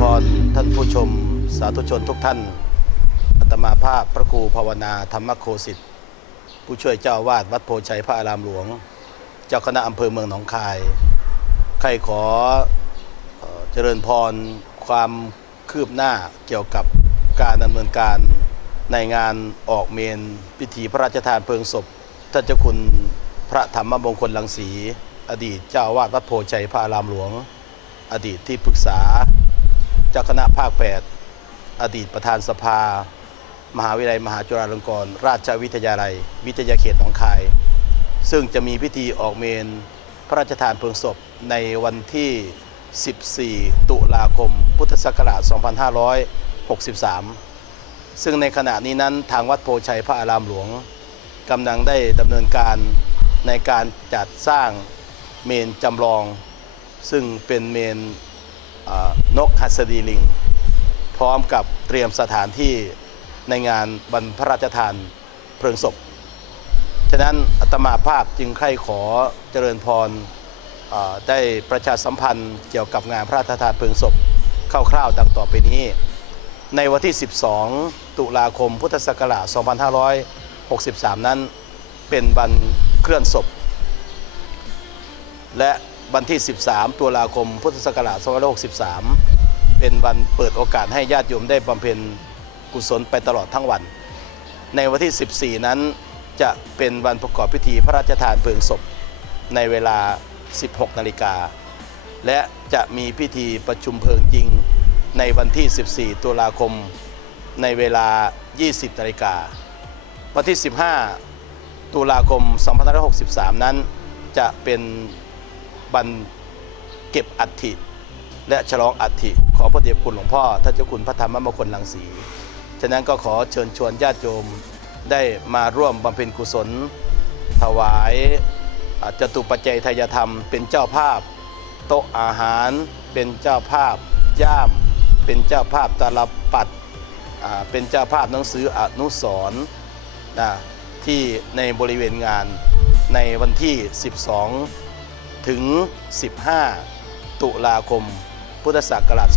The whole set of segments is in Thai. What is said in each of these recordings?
ท่านผู้ชมสาธุชนทุกท่านอาตมาภาพพระครูภาวนาธรรมโคสิทธิ์ผู้ช่วยเจ้าวาดวัดโพชัยพระอารามหลวง เจ้าคณะอำเภอเมืองหนองคาย ใครขอเจริญพรความคืบหน้าเกี่ยวกับการดำเนินการในงานออกเมนพิธีพระราชทานเพลิงศพท่านเจ้าคุณพระธรรมมงคลลังสี อดีตเจ้าวาดวัดโพชัยพระอารามหลวง อดีตที่ปรึกษา เจ้าคณะภาค 8 อดีตประธานสภา มหาวิทยาลัยมหาจุฬาลงกรณราชวิทยาลัย วิทยาเขตหนองคาย ซึ่งจะมีพิธีออกเมนพระราชทานเพลิงศพในวันที่ 14 ตุลาคม พุทธศักราช 2563 ซึ่งในขณะนี้นั้นทางวัดโพชัยพระอารามหลวงกำลังได้ดำเนินการในการจัดสร้างเมนจำลอง ซึ่งเป็นเมน นกหัสดีลิง พร้อมกับเตรียมสถานที่ในงานบรรพราชทานเพลิงศพ ฉะนั้นอาตมาภาพจึงใคร่ขอเจริญพรได้ประชาสัมพันธ์เกี่ยวกับงานพระราชทานเพลิงศพคร่าวๆดังต่อไปนี้ ในวันที่ 12 ตุลาคมพุทธศักราช 2563 นั้นเป็นวันเคลื่อนศพ และ วันที่ 13 ตุลาคม พุทธศักราช2563 เป็นวันเปิดโอกาสให้ญาติโยมได้บำเพ็ญกุศลไปตลอดทั้งวัน ในวันที่ 14 นั้นจะเป็นวันประกอบพิธีพระราชทานเพลิงศพในเวลา 16 นาฬิกา และจะมีพิธีประชุมเพลิงจริงในวันที่ 14 ตุลาคม ในเวลา 20 นาฬิกา วันที่ 15 ตุลาคม 2563 นั้นจะเป็น วันเก็บอัฐิและฉลองอัฐิขอพระเดชคุณหลวงพ่อท่านเจ้าคุณพระธรรมมงคลลังสี ฉะนั้นก็ขอเชิญชวนญาติโยมได้มาร่วมบำเพ็ญกุศล ถวายจตุปัจจัยทายธรรม เป็นเจ้าภาพ โต๊ะอาหาร เป็นเจ้าภาพย่าม เป็นเจ้าภาพตาลปัดเป็นเจ้าภาพหนังสืออนุสรณ์นะที่ในบริเวณงานในวันที่ 12 ถึง 15 ตุลาคม พุทธศักราช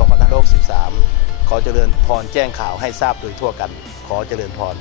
2563 ขอเจริญพรแจ้งข่าวให้ทราบโดยทั่วกัน ขอเจริญพร